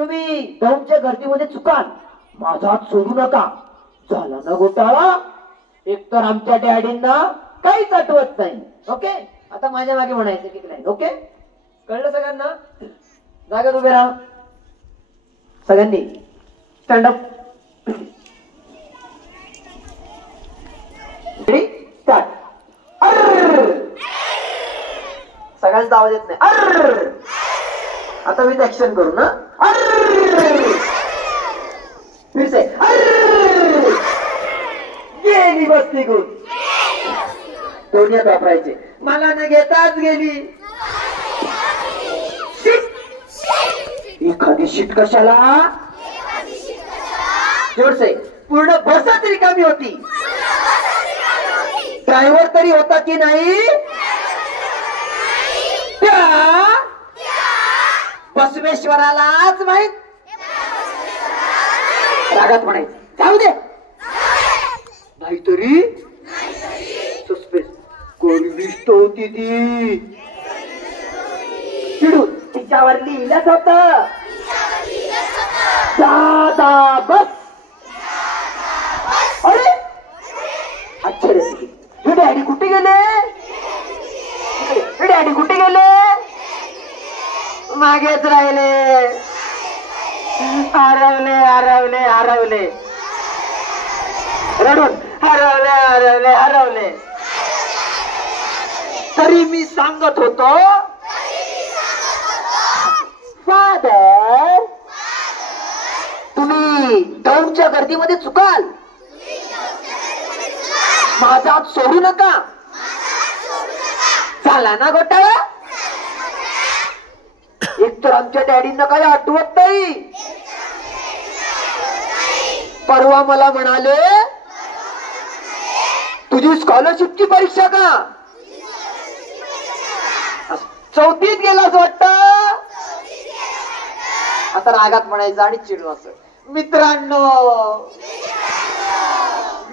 तुम्ही दौंडच्या गर्दीमध्ये चुकाल, माझा हात सोडू नका. झाला ना घोटाळा, एकतर आमच्या डॅडींना काहीच आठवत नाही. ओके, आता माझ्या मागे म्हणायचं की नाही. ओके, कळलं सगळ्यांना? जागेत उभे राहा सगळ्यांनी. स्टँडअप. स्टार्ट. सगळ्यांचा आवाज येत नाही. आता विथ ऍक्शन करू ना. फिर से गेली बसती गुण. दोन्ही वापरायचे. मला न घेताच गेली. एखादी शीट कशाला? जोरसे. पूर्ण बसच रिकामी होती. ड्रायव्हर तरी होता की नाही? त्या बसवेश्वरालाच माहित. रागात म्हणायचं जाऊ दे. नाहीतरी सस्पेन्स. गर्विष्ठ होती ती. चिडून तिच्यावर लिहिलंच होत, दादा बस. अरे आश्चर्य. डॅडी कुठे गेले? डॅडी कुठे गेले? मागेच राहिले. हरवले हरवले हरवले. रडून हरवले हरवले हरवले. तरी मी सांगत होतो फादर, तुम्ही दौंडच्या गर्दीमध्ये चुकाल, माझा हात सोडू नका. झाला ना घोटाळा. एकतर आमच्या डॅडींना काही आठवत नाही. परवा मला म्हणाले तुझी स्कॉलरशिपची परीक्षा का? चौथीत गेलास वाटत. आता रागात म्हणायचं आणि चिडू असं. मित्रांनो,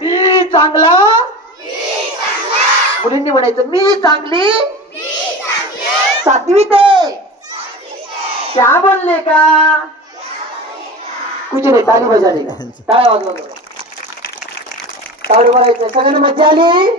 मी चांगला. मुलींनी म्हणायचं मी चांगली. सातवीत आहे. क्या बोलले का? कुछ नाही. ताली बजाने का? टाळ्या वाजवा. टाळी मारायचं. सगळ्यांना मजा आली.